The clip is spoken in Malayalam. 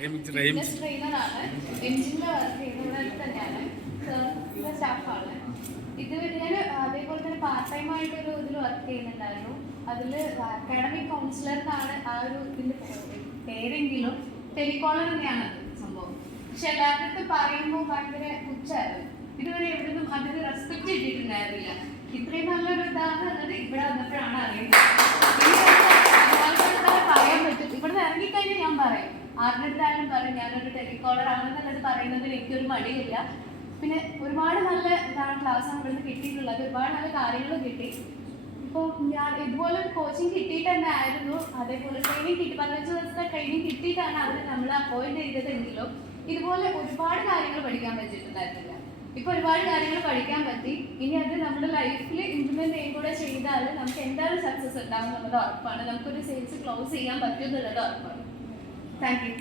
ഫിറ്റ്നസ് ട്രെയിനറാണ്. എഞ്ചിനിൽ വർക്ക് ചെയ്യുന്നത് ഇവിടെ തന്നെയാണ്. സ്റ്റാഫാണ്. ഇതുവരെ ഞാൻ അതേപോലെ തന്നെ പാർട്ട് ടൈം ആയിട്ടൊരു ഇതിൽ വർക്ക് ചെയ്യുന്നുണ്ടായിരുന്നു. അതിൽ അക്കാഡമിക് കൗൺസിലറിനാണ് ആ ഒരു ഇതിൻ്റെ പേരെങ്കിലും ടെലികോളർ തന്നെയാണ് സംഭവം. പക്ഷെ എല്ലാവരുടെ പറയുമ്പോൾ ഭയങ്കര പുച്ഛായിരുന്നു. ഇതുവരെ എവിടെയും അതിന് റെസ്പെക്ട് ചെയ്തിട്ടുണ്ടായിരുന്നില്ല. ഇത്രയും നല്ലൊരു ഇതാണെന്നത് ഇവിടെ വന്നപ്പോഴാണ് അറിയുന്നത്. പറയാൻ പറ്റും. ഇവിടുന്ന് ഇറങ്ങിക്കഴിഞ്ഞാൽ ഞാൻ പറയും, ആരുടെടുത്തായാലും പറയും ഞാനൊരു ടെലികോളർ ആണെന്നുള്ളത് പറയുന്നതിൽ എനിക്കൊരു മടിയില്ല. പിന്നെ ഒരുപാട് നല്ല ക്ലാസ്സാണ് ഇവിടുന്ന് കിട്ടിയിട്ടുള്ളത്. ഒരുപാട് നല്ല കാര്യങ്ങൾ കിട്ടി. ഇപ്പോൾ ഞാൻ ഇതുപോലെ കോച്ചിങ് കിട്ടിയിട്ട് തന്നെ ആയിരുന്നു. അതേപോലെ ട്രെയിനിങ് കിട്ടി, 15 ദിവസത്തെ ട്രെയിനിങ് കിട്ടിയിട്ടാണ് അവർ നമ്മൾ അപ്പോയിന്റ് ചെയ്തതെങ്കിലും ഇതുപോലെ ഒരുപാട് കാര്യങ്ങൾ പഠിക്കാൻ പറ്റിയിട്ടുണ്ടായിരുന്നില്ല. ഇപ്പോൾ ഒരുപാട് കാര്യങ്ങൾ പഠിക്കാൻ പറ്റി. ഇനി അത് നമ്മുടെ ലൈഫിൽ ഇംപ്ലിമെന്റ് ചെയ്യുകയും കൂടെ ചെയ്താൽ നമുക്ക് എന്തായാലും സക്സസ് ഉണ്ടാവും എന്നുള്ളത് ഉറപ്പാണ്. നമുക്കൊരു സെയിൽസ് ക്ലോസ് ചെയ്യാൻ പറ്റും എന്നുള്ളത് ഉറപ്പാണ്. Thank you.